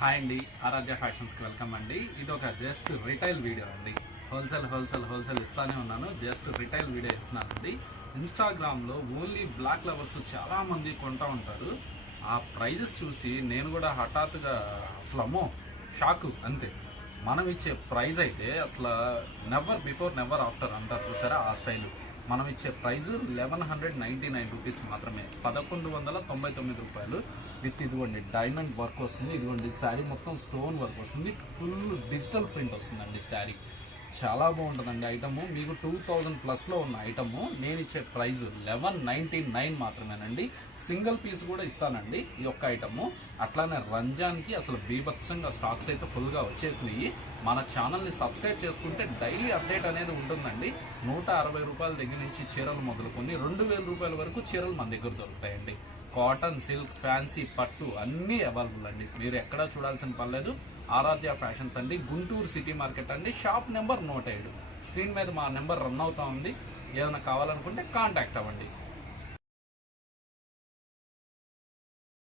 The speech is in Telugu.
హాయ్ అండి, ఆరాధ్య ఫ్యాషన్స్కి వెల్కమ్ అండి. ఇది ఒక జస్ట్ రిటైల్ వీడియో అండి. హోల్సేల్ ఇస్తానే ఉన్నాను. జస్ట్ రిటైల్ వీడియో ఇస్తున్నానండి. ఇన్స్టాగ్రామ్లో ఓన్లీ బ్లాక్ లవర్స్ చాలామంది కొంటూ ఉంటారు. ఆ ప్రైజెస్ చూసి నేను కూడా హఠాత్తుగా అసలు షాకు అంతే. మనం ఇచ్చే ప్రైజ్ అయితే అసలు నెవర్ బిఫోర్ నెవర్ ఆఫ్టర్ అంటారు చూసారా, ఆ స్టైల్. మనం ఇచ్చే ప్రైజు 1199 రూపీస్ మాత్రమే, 1199 రూపాయలు. విత్ ఇదిగోండి డైమండ్ వర్క్ వస్తుంది. ఇదిగోండి శారీ మొత్తం స్టోన్ వర్క్ వస్తుంది. ఫుల్ డిజిటల్ ప్రింట్ వస్తుందండి శారీ. చాలా బాగుంటుందండి ఐటము. మీకు 2000+ ఉన్న ఐటము నేను ఇచ్చే ప్రైజు 1199 మాత్రమేనండి. సింగిల్ పీస్ కూడా ఇస్తానండి ఈ ఒక్క ఐటము. అట్లానే రంజాన్కి అసలు బీభత్సంగా స్టాక్స్ అయితే ఫుల్గా వచ్చేసినాయి. మన ఛానల్ని సబ్స్క్రైబ్ చేసుకుంటే డైలీ అప్డేట్ అనేది ఉంటుందండి. 160 రూపాయల దగ్గర నుంచి చీరలు మొదలుకొని 2000 రూపాయల వరకు చీరలు మన దగ్గర దొరుకుతాయండి. కాటన్, సిల్క్, ఫ్యాన్సీ, పట్టు అన్నీ అవైలబుల్ అండి. మీరు ఎక్కడా చూడాల్సిన పర్లేదు. ఆరాధ్య ఫ్యాషన్స్ అండి, గుంటూరు సిటీ మార్కెట్ అండి. Shop number 107. స్క్రీన్ మీద మా నెంబర్ రన్ అవుతా ఉంది. ఏదైనా కావాలనుకుంటే కాంటాక్ట్ అవ్వండి.